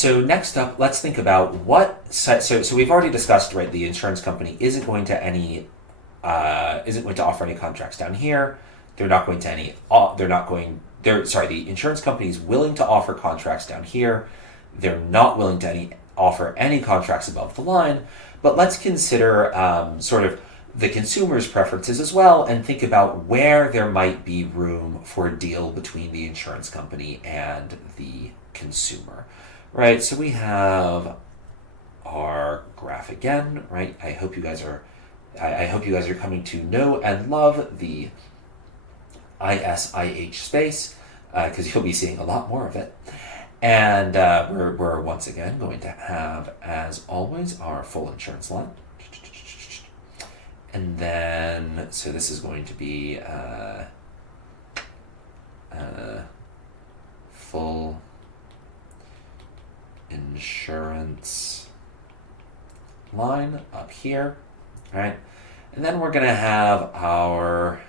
So next up, let's think about so we've already discussed, right, the insurance company isn't going to offer any contracts down here. The insurance company is willing to offer contracts down here. They're not willing to offer any contracts above the line. But let's consider sort of the consumer's preferences as well, and think about where there might be room for a deal between the insurance company and the consumer, right? So we have our graph again, right? I hope you guys are coming to know and love the ISIH space, because you'll be seeing a lot more of it. And we're once again going to have, as always, our full insurance line. And then, so this is going to be full insurance line up here, right? And then we're going to have our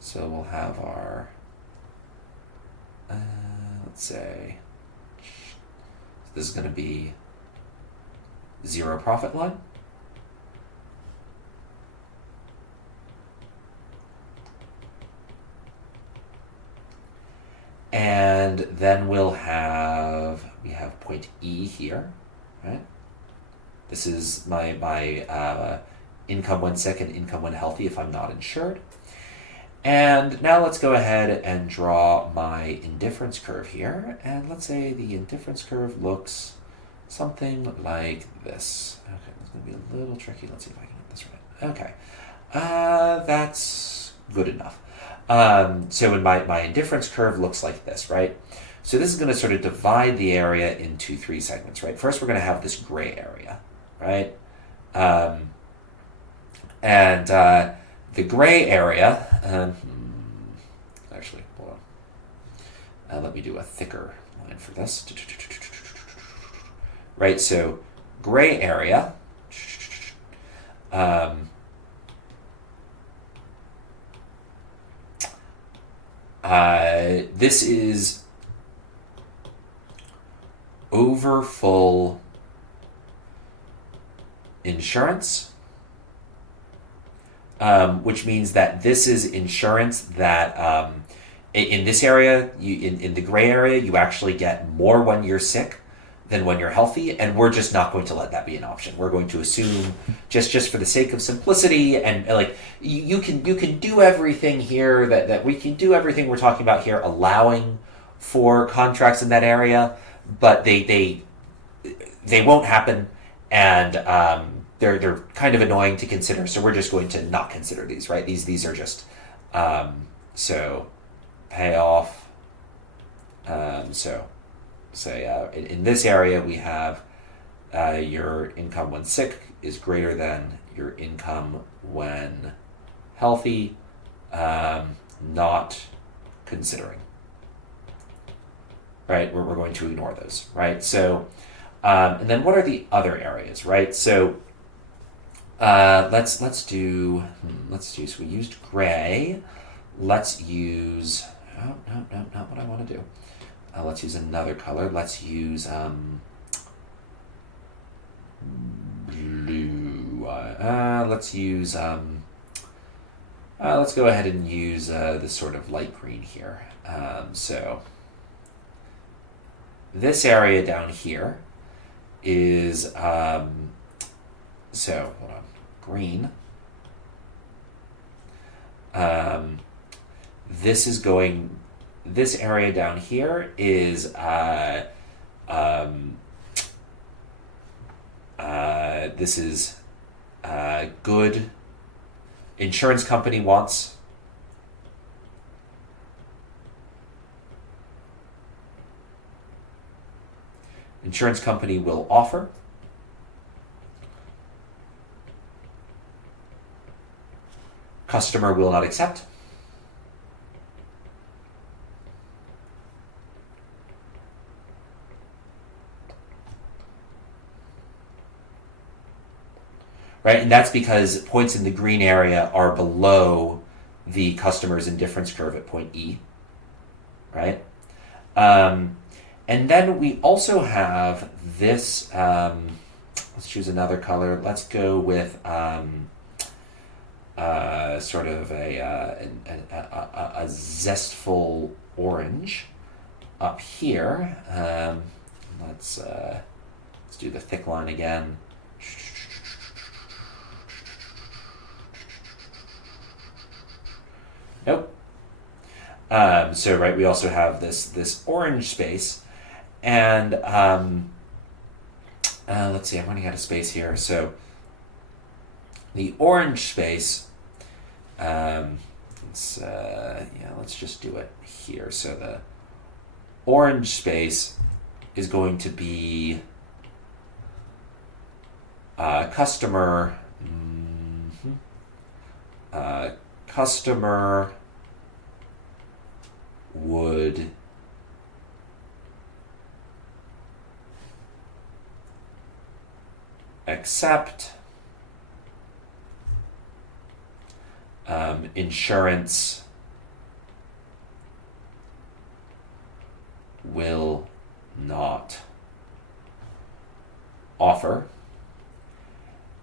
so we'll have our let's say this is going to be zero profit line. And then we have point E here, right? This is my income when sick and income when healthy if I'm not insured. And now let's go ahead and draw my indifference curve here. And let's say the indifference curve looks something like this. Okay, it's going to be a little tricky. Let's see if I can get this right. Okay, that's good enough. So when my indifference curve looks like this, right? So this is going to sort of divide the area into three segments, right? First, we're going to have this gray area, right? The gray area, actually, hold on. Let me do a thicker line for this. Right, so gray area, this is over full insurance. Which means that this is insurance that in this area, in the gray area, you actually get more when you're sick than when you're healthy, and we're just not going to let that be an option. We're going to assume, just for the sake of simplicity, and like you can do everything here that we can do everything we're talking about here, allowing for contracts in that area, but they won't happen, and they're kind of annoying to consider, so we're just going to not consider these, right? These are just, so payoff, so say in this area we have your income when sick is greater than your income when healthy, not considering, right? We're going to ignore those, right? So, and then what are the other areas, right? So, let's do, so we used gray. Let's use, no, not what I want to do. Let's use another color. Let's use blue. Let's use, let's go ahead and use this sort of light green here. So this area down here is, so hold on, green. This area down here is this is good. Insurance company wants. Insurance company will offer. Customer will not accept. Right, and that's because points in the green area are below the customer's indifference curve at point E, right? And then we also have this, let's choose another color. Let's go with sort of a zestful orange up here. Let's do the thick line again. Nope. So right, we also have this orange space, and let's see, I'm running out of space here. So the orange space, let's just do it here. So the orange space is going to be customer. Customer would accept insurance will not offer.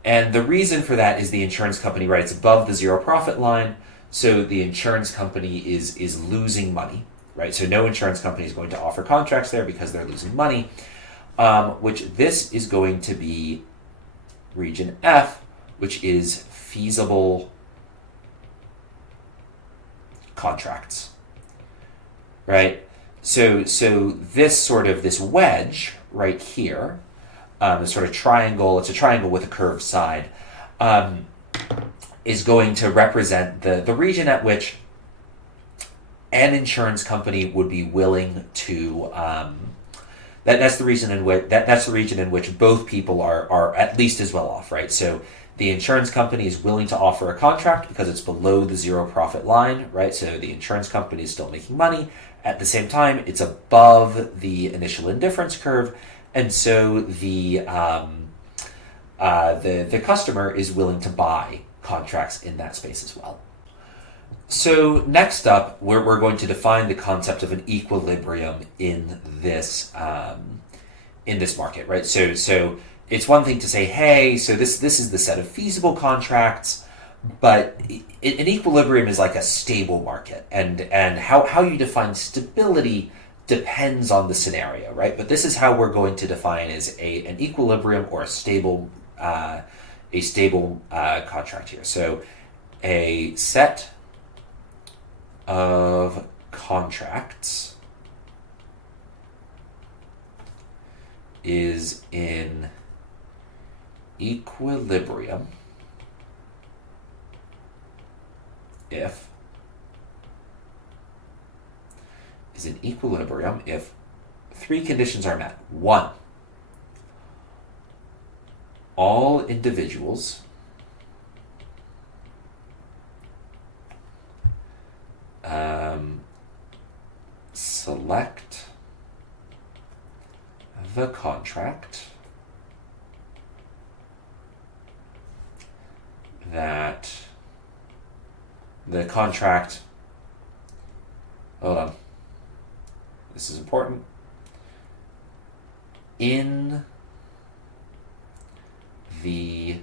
And the reason for that is the insurance company, right? It's above the zero profit line, so the insurance company is losing money, right? So no insurance company is going to offer contracts there because they're losing money, which this is going to be region F, which is feasible contracts, right? So this wedge right here, this sort of triangle, it's a triangle with a curved side, is going to represent the region at which an insurance company would be willing to that's the region in which both people are at least as well off, right? So the insurance company is willing to offer a contract because it's below the zero profit line, right? So the insurance company is still making money. At the same time, it's above the initial indifference curve, and so the customer is willing to buy contracts in that space as well. So next up, we're going to define the concept of an equilibrium in this market, right? So it's one thing to say, hey, so this is the set of feasible contracts, but an equilibrium is like a stable market, and how you define stability depends on the scenario, right? But this is how we're going to define as an equilibrium or a stable contract here. So a set of contracts is in equilibrium if three conditions are met. One, all individuals select the contract hold on, this is important, in the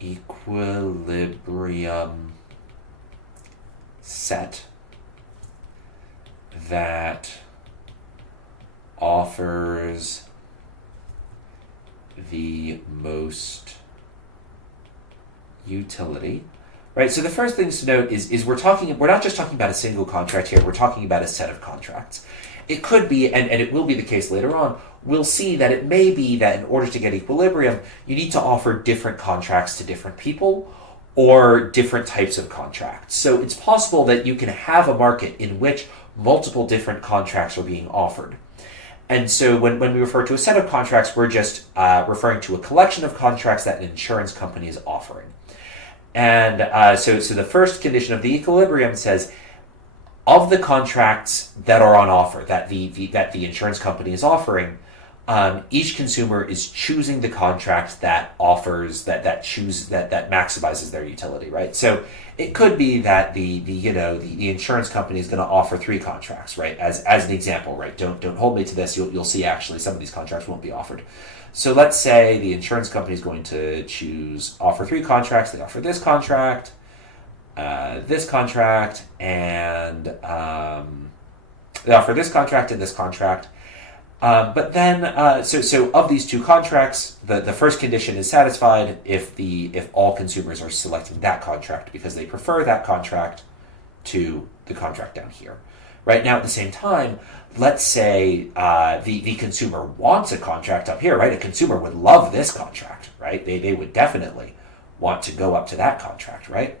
equilibrium set that offers the most utility, right? So the first things to note is we're not just talking about a single contract here, we're talking about a set of contracts. It could be, and it will be the case later on, we'll see that it may be that in order to get equilibrium, you need to offer different contracts to different people or different types of contracts. So it's possible that you can have a market in which multiple different contracts are being offered. And so when we refer to a set of contracts, we're just referring to a collection of contracts that an insurance company is offering. And so the first condition of the equilibrium says, of the contracts that are on offer, that the insurance company is offering, each consumer is choosing the contract that offers that maximizes their utility, right? So it could be that the insurance company is going to offer 3 contracts, right? As an example, right? Don't hold me to this. You'll see actually some of these contracts won't be offered. So let's say the insurance company is going to offer 3 contracts. They offer this contract, and they offer this contract and this contract. But then, so of these 2 contracts, the first condition is satisfied if all consumers are selecting that contract because they prefer that contract to the contract down here. Right now, at the same time, let's say the consumer wants a contract up here, right? A consumer would love this contract, right? They would definitely want to go up to that contract, right?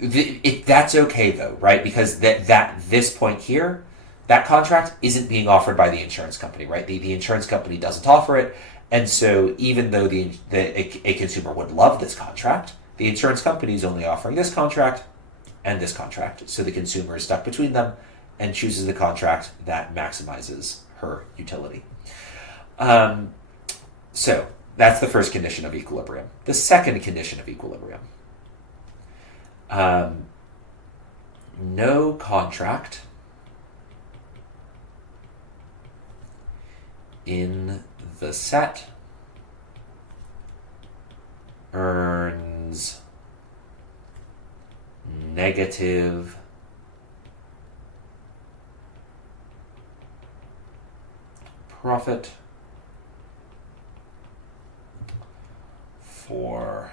That's okay though, right? Because this point here, that contract isn't being offered by the insurance company, right? The insurance company doesn't offer it, and so even though a consumer would love this contract, the insurance company is only offering this contract and this contract. So the consumer is stuck between them and chooses the contract that maximizes her utility. So that's the first condition of equilibrium. The second condition of equilibrium. No contract in the set earns negative profit for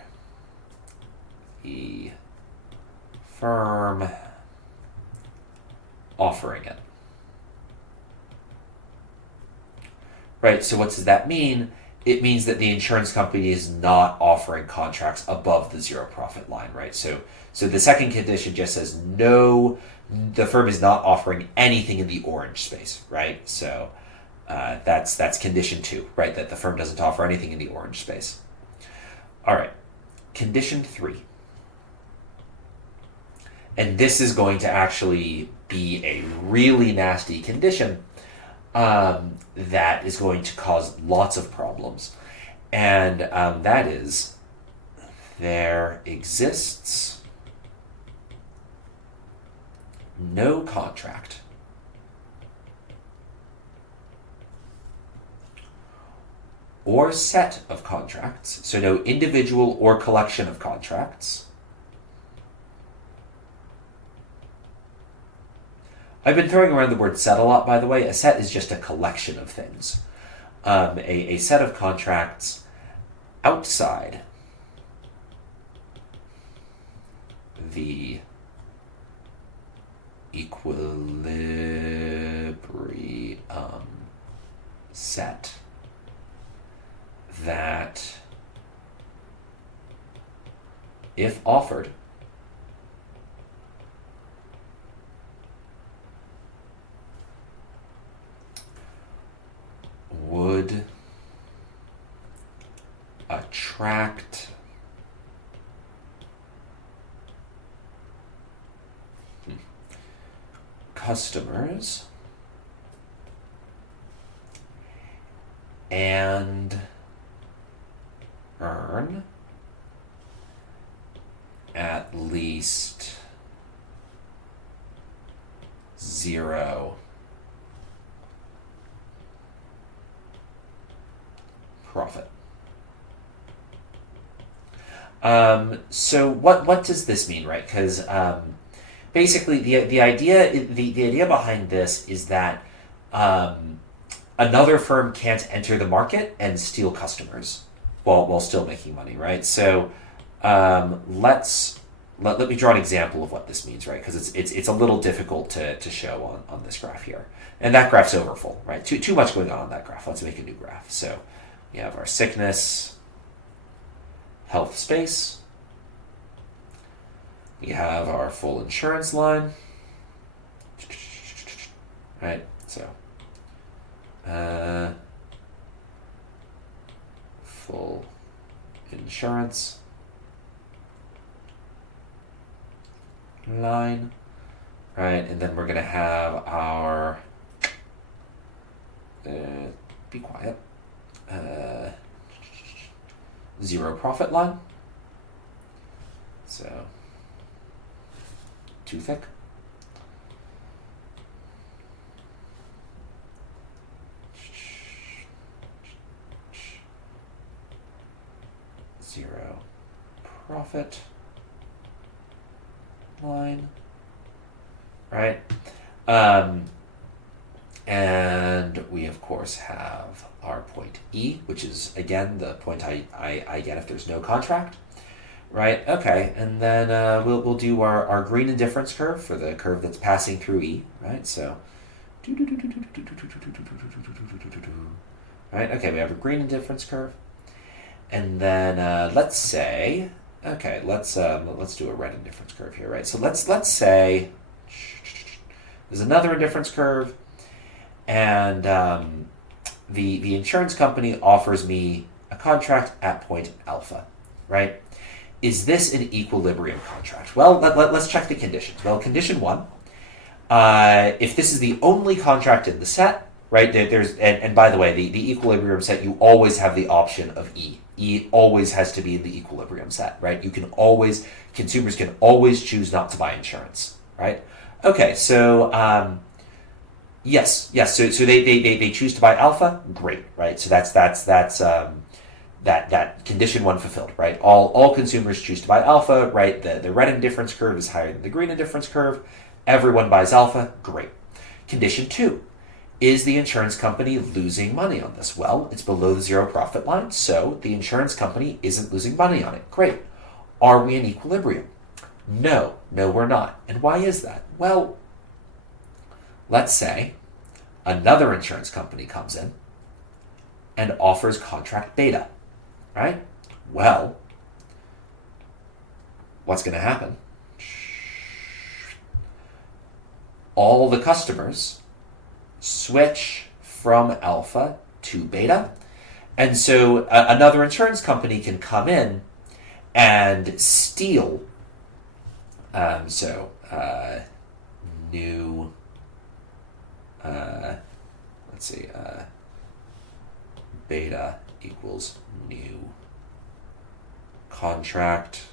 the firm offering it. Right, so what does that mean? It means that the insurance company is not offering contracts above the 0 profit line, right? So the second condition just says no, the firm is not offering anything in the orange space, right? So that's condition 2, right? That the firm doesn't offer anything in the orange space. All right, condition 3. And this is going to actually be a really nasty condition that is going to cause lots of problems. And that is, there exists no contract or set of contracts, so no individual or collection of contracts. I've been throwing around the word set a lot, by the way. A set is just a collection of things. A set of contracts outside the equilibrium set that, if offered, would attract customers and earn at least 0 profit. So what does this mean, right? Because basically the idea behind this is that another firm can't enter the market and steal customers while still making money, right? So let me draw an example of what this means, right? Because it's a little difficult to show on this graph here, and that graph's overfull, right? Too much going on that graph. Let's make a new graph. So we have our sickness, health space. We have our full insurance line, right? So full insurance line, right? And then we're going to have our be quiet. Zero profit line. So, too thick. Zero profit line, right? And we, of course, have our point E, which is, again, the point I get if there's no contract, right? Okay, and then we'll do our green indifference curve for the curve that's passing through E, right? So, right? Okay, we have a green indifference curve. And then let's say, okay, let's do a red indifference curve here, right? So let's say there's another indifference curve, and the insurance company offers me a contract at point alpha, right? Is this an equilibrium contract? Well, let's check the conditions. Well, condition one, if this is the only contract in the set, right? There's and by the way, the equilibrium set, you always have the option of E. E always has to be in the equilibrium set, right? Consumers can always choose not to buy insurance, right? Okay, so yes. So they choose to buy alpha, great, right? So that's that condition one fulfilled, right? All consumers choose to buy alpha, right? The red indifference curve is higher than the green indifference curve. Everyone buys alpha, great. Condition two. Is the insurance company losing money on this? Well, it's below the zero profit line, so the insurance company isn't losing money on it. Great. Are we in equilibrium? No, we're not. And why is that? Well, let's say another insurance company comes in and offers contract beta, right? Well, what's going to happen? All the customers switch from alpha to beta. And so another insurance company can come in and steal. New, let's see, beta equals new contract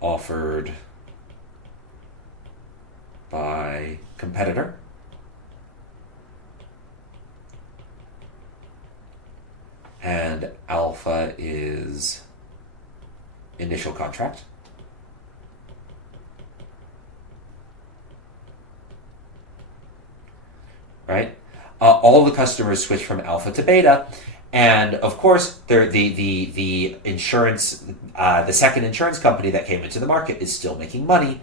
offered by competitor. And alpha is initial contract. Right? All the customers switch from alpha to beta, and of course, the insurance, the second insurance company that came into the market is still making money,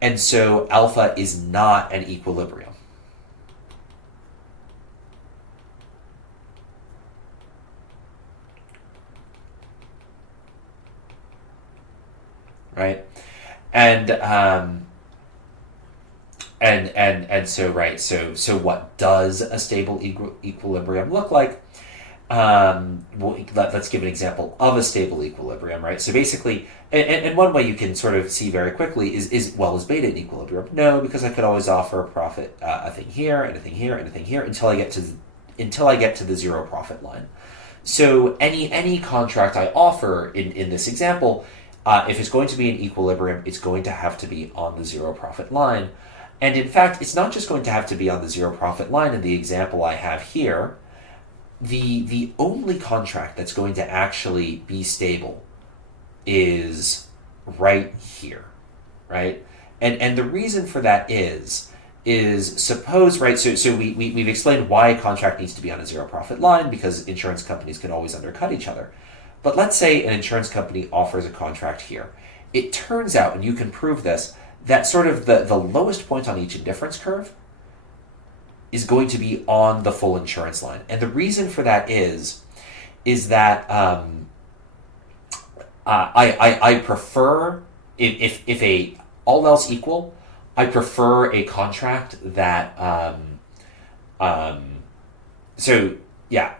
and so alpha is not an equilibrium. Right? And so right, so what does a stable equilibrium look like? Let's give an example of a stable equilibrium, right? So basically, and one way you can sort of see very quickly is beta an equilibrium? No, because I could always offer a profit, a thing here, and a thing here, and a thing here, until I get to the zero profit line. So any contract I offer in this example, if it's going to be an equilibrium, it's going to have to be on the zero profit line. And in fact, it's not just going to have to be on the zero profit line in the example I have here. The only contract that's going to actually be stable is right here, right? And the reason for that is suppose, right, so we've explained why a contract needs to be on a zero profit line, because insurance companies can always undercut each other. But let's say an insurance company offers a contract here. It turns out, and you can prove this, that sort of the lowest point on each indifference curve is going to be on the full insurance line. And the reason for that is that I prefer, if a all else equal, I prefer a contract that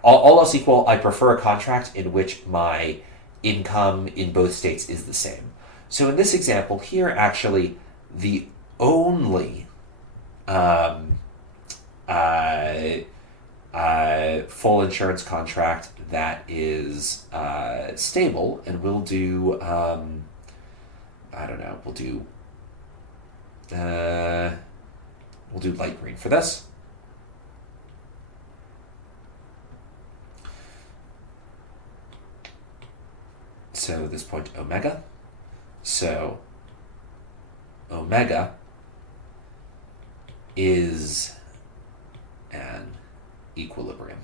all else equal, I prefer a contract in which my income in both states is the same. So in this example here, actually, the only full insurance contract that is stable, and we'll do I don't know, we'll do light green for this. So this point omega. So omega is an equilibrium.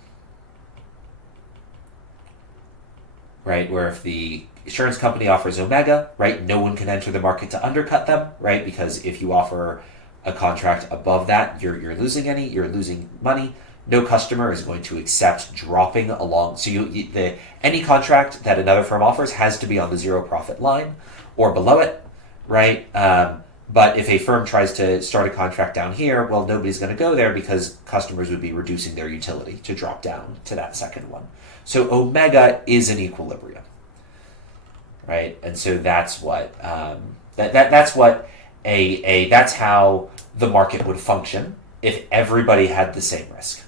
Right? Where if the insurance company offers omega, right, no one can enter the market to undercut them, right? Because if you offer a contract above that, you're losing money. No customer is going to accept dropping along. So any contract that another firm offers has to be on the zero profit line or below it, right? But if a firm tries to start a contract down here, well, nobody's going to go there because customers would be reducing their utility to drop down to that second one. So omega is an equilibrium, right? And so that's what that's how the market would function if everybody had the same risk.